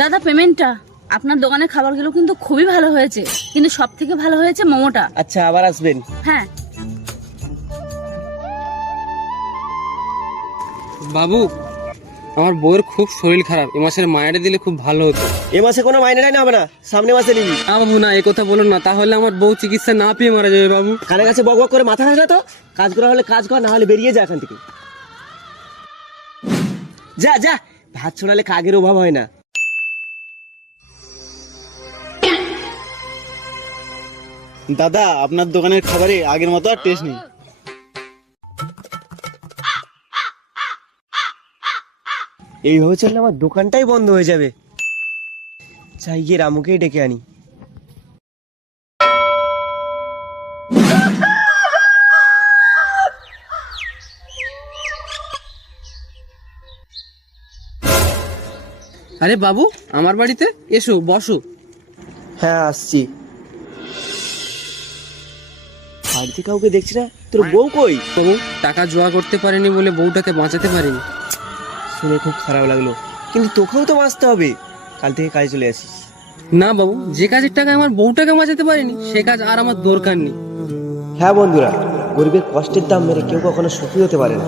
দাদা পেমেন্টটা। আপনার দোকানের খাবারগুলো কিন্তু খুবই ভালো হয়েছে, কিন্তু সব থেকে ভালো হয়েছে মোমোটা। আচ্ছা, আবার আসবেন। হ্যাঁ। বাবু, আমার বউয়ের খুব শরীর খারাপ, এ মাসের মায়েরা দিলে খুব ভালো হতো। এ মাসে কোনো মাইনে টাইনে হবে না, সামনে মাসে নিবি। না বাবু না, এই কথা বলুন না, তাহলে আমার বউ চিকিৎসা না পেয়ে মারা যাবে বাবু। কানে কাছে বক বক করে মাথা খাস না তো। কাজ করা হলে কাজ কর, না হলে বেরিয়ে যা এখান থেকে। যা যা, ভাত ছড়ালে কাগের অভাব হয় না। দাদা, আপনার দোকানের খাবারে আগের মতো আর টেস্ট নেই। এইভাবে চললে আমার দোকানটাই বন্ধ হয়ে যাবে। চাই গিয়ে রামুকেই ডেকে আনি। আরে বাবু, আমার বাড়িতে এসো, বসো। হ্যাঁ, আসছি। বাড়িতে কাউকে দেখছি না, তোর বউ কই? বাবু, টাকা জোয়া করতে পারেনি বলে বউটাকে বাঁচাতে পারিনি। শুনে খুব খারাপ লাগলো, কিন্তু তোকেও তো বাঁচতে হবে। কাল থেকে কাজে চলে আসিস। না বাবু, যে কাজের টাকা আমার বউটাকে বাঁচাতে পারিনি সে কাজ আর আমার দরকার নেই। হ্যাঁ বন্ধুরা, গরিবের কষ্টের দাম মেরে কেউ কখনো সুখী হতে পারে না।